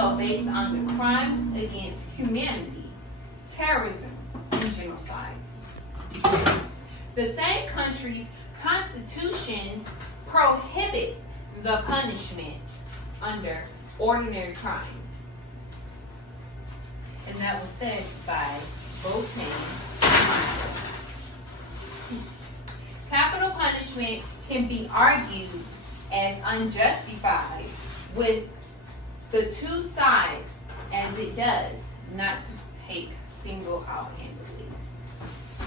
also based on the crimes against humanity, terrorism, and genocides. The same country's constitutions prohibit the punishment under ordinary crimes. And that was said by Botan. Capital punishment can be argued as unjustified with the two sides as it does not to take single-handedly.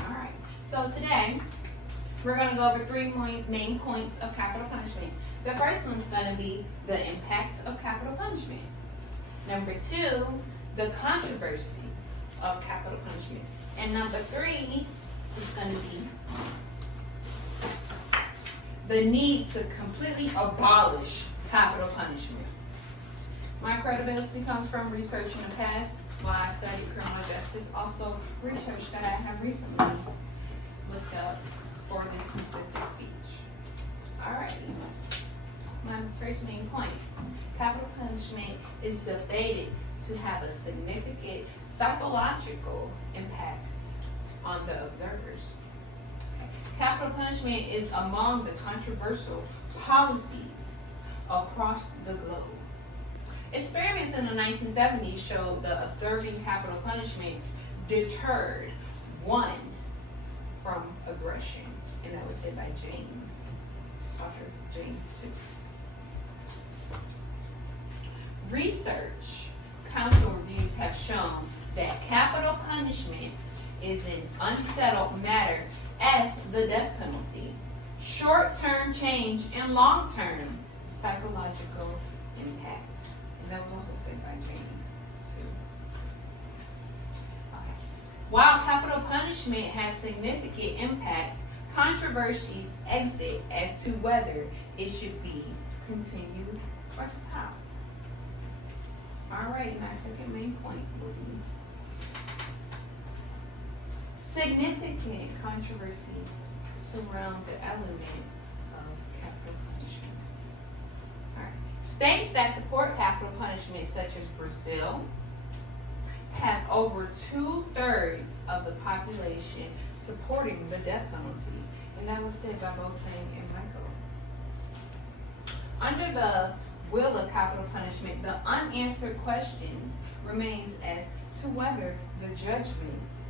Alright, so today we're going to go over three main points of capital punishment. The first one's going to be the impact of capital punishment. Number two, the controversy of capital punishment. And number three is going to be the need to completely abolish capital punishment. My credibility comes from research in the past while I studied criminal justice, also research that I have recently looked up for this specific speech. Alrighty, my first main point. Capital punishment is debated to have a significant psychological impact on the observers. Capital punishment is among the controversial policies across the globe. Experiments in the 1970s showed that observing capital punishment deterred one from aggression, and that was said by Dr. Jane too. Research council reviews have shown that capital punishment is an unsettled matter as the death penalty, short-term change, and long-term psychological impact. And that was also said by Jane too. Okay. While capital punishment has significant impacts, controversies exist as to whether it should be continued or stopped. Alright, my second main point will be significant controversies surround the element of capital punishment. Alright. States that support capital punishment, such as Brazil, have over 2/3 of the population supporting the death penalty, and that was said by Botan and Michael. Under the will of capital punishment, the unanswered questions remains as to whether the judgments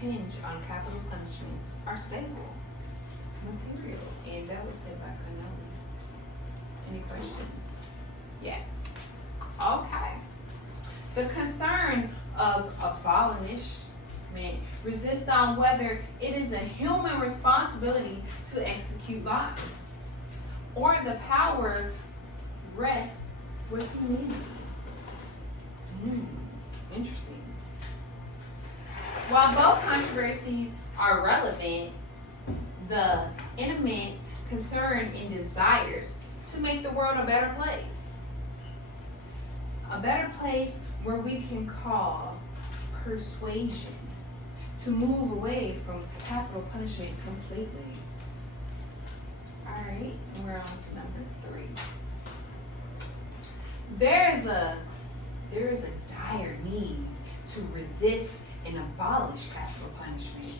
hinge on capital punishments are stable, material, and that was said by Connelly. Any questions? Yes. Okay. The concern of abolishment resists on whether it is a human responsibility to execute lives, or the power rests with humanity. Interesting. While both controversies are relevant, the intimate concern and desires to make the world a better place. A better place where we can call persuasion to move away from capital punishment completely. Alright, and we're on to number 3. There is a dire need to resist and abolish capital punishment.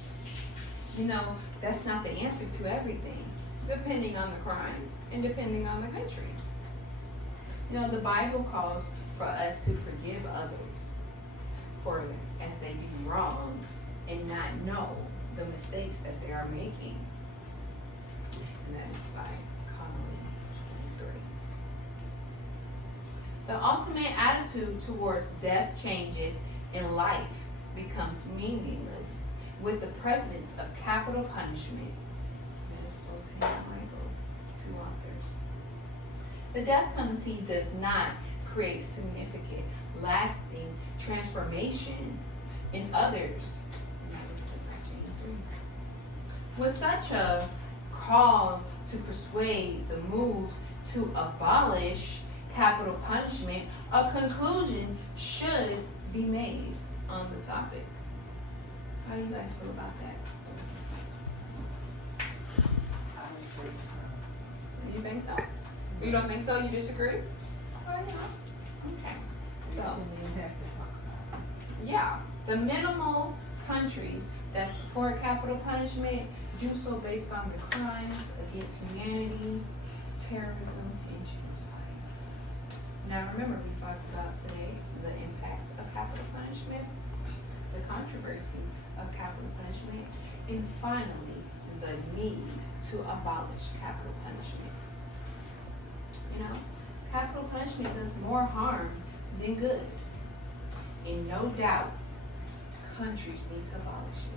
You know, that's not the answer to everything, depending on the crime and depending on the country. You know, the Bible calls for us to forgive others for as they do wrong and not know the mistakes that they are making. And that is by Connelly 23. The ultimate attitude towards death changes in life becomes meaningless with the presence of capital punishment. That is Botan and Michael, 2 authors. The death penalty does not create significant, lasting transformation in others. And that was said by Jane 3. With such a call to persuade the move to abolish capital punishment, a conclusion should be made on the topic. How do you guys feel about that? You think so? You don't think so? You disagree? Okay. So, shouldn't even have to talk about it. yeah, the minimal countries that support capital punishment do so based on the crimes against humanity, terrorism, and genocides. Now remember, we talked about today the impacts of capital punishment, the controversy of capital punishment, and finally, the need to abolish capital punishment. You know, capital punishment does more harm than good. And no doubt, countries need to abolish it.